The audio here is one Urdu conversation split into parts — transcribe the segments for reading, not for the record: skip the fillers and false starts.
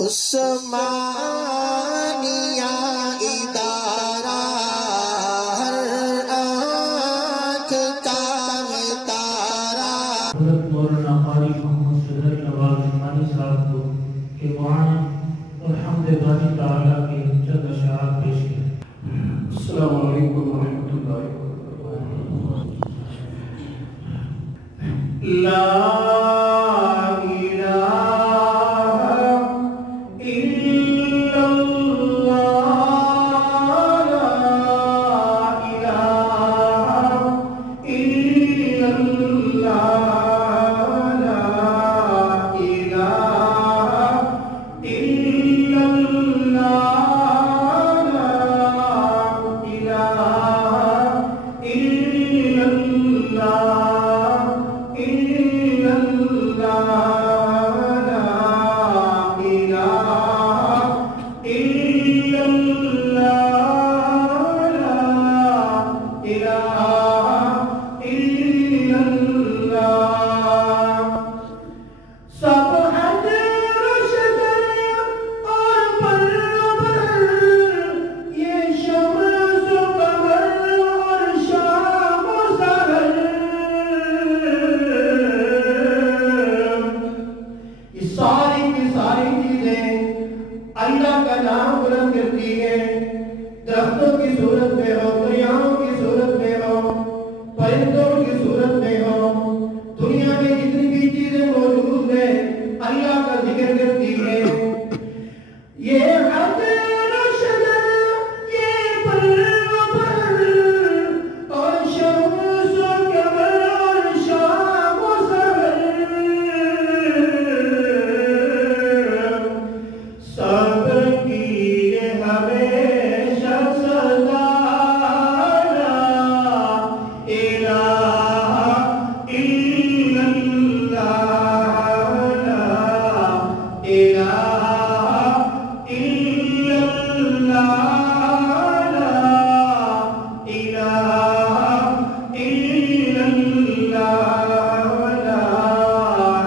عثمانیہ ادارہ ہر آنکھ کا تارا۔ حضرت مولانا قاری محمد صدر نواز عثمانی صاحب کو کہ معاون اور حمد باری تعالیٰ کے چند اشعار پیش کریں۔ السلام علیکم ورحمۃ اللہ وبرکاتہ۔ لا اللہ کا نام بلند کرتی ہے، درختوں کی صورت میں ہو، دریاؤں کی صورت میں ہو، پرندوں کی صورت میں ہو، دنیا میں جتنی بھی چیزیں موجود ہیں اللہ کا ذکر کرتی ہے۔ یہ حجر و شجر، یہ پل و بحر، اور شمس و قمر اور شام و سحر، سب کی یہ ہمیشہ سزا لا الہ الا اللہ، لا الہ الا اللہ، لا الہ الا اللہ، لا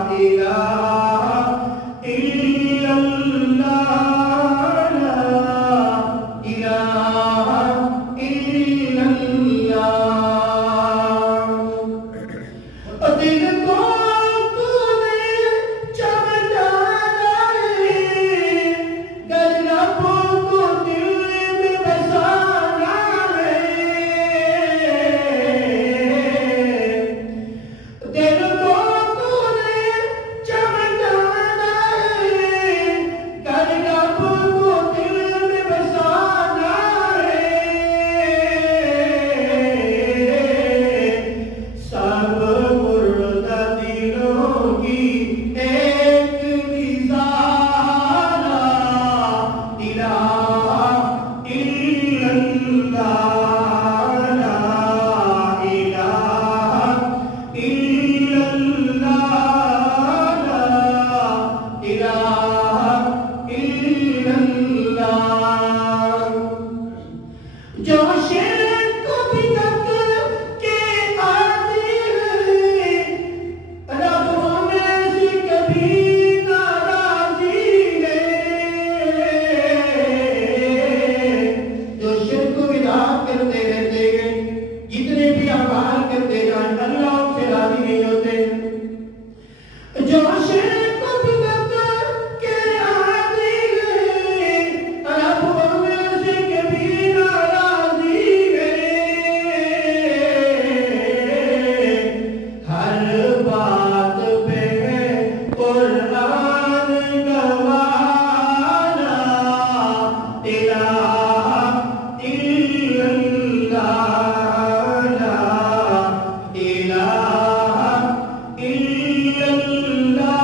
الہ الا اللہ، لا الہ الا اللہ۔ دل کو تو نے چمٹانا ہے، گر لبوں کو دل میں بسانا ہے، دل کو تو نے چمٹانا ہے، گر لبوں کو دل میں بسانا ہے، سب مردہ دلوں کی ایک رضا، لا الہ الا اللہ، لا الہ الا اللہ، لا الہ الا اللہ۔ جو شرک کو بھی ٹکر کے آتی ہے، رب ہمیں سے کبھی ناراضی ہے۔ جو شرک کو بدعت کرتے رہتے ہیں، جتنے بھی اعمال کرتے جائیں اللہ ان سے راضی نہیں ہوتے۔ جو شرک کو بھی ٹکر کے آتی ہے، رب ہمیں سے کبھی ناراضی ہے۔ ہر بات پہ ہے قرآن گواہ، لا الہ الا اللہ، لا الہ الا اللہ، لا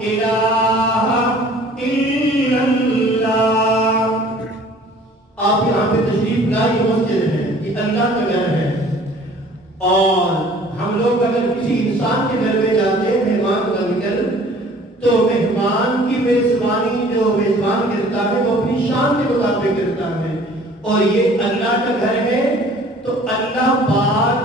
الہ الا اللہ۔ آپ یہاں پہ تشریف لائی مسجد ہے، یہ اللہ کا گھر ہے، اور ہم لوگ اگر کسی انسان کے گھر میں جاتے ہیں مہمان کا ذکر، تو مہمان کی میزبانی جو میزبان کرتا ہے وہ اپنی شان کے مطابق کرتا ہے، اور یہ اللہ کا گھر ہے تو اللہ پاک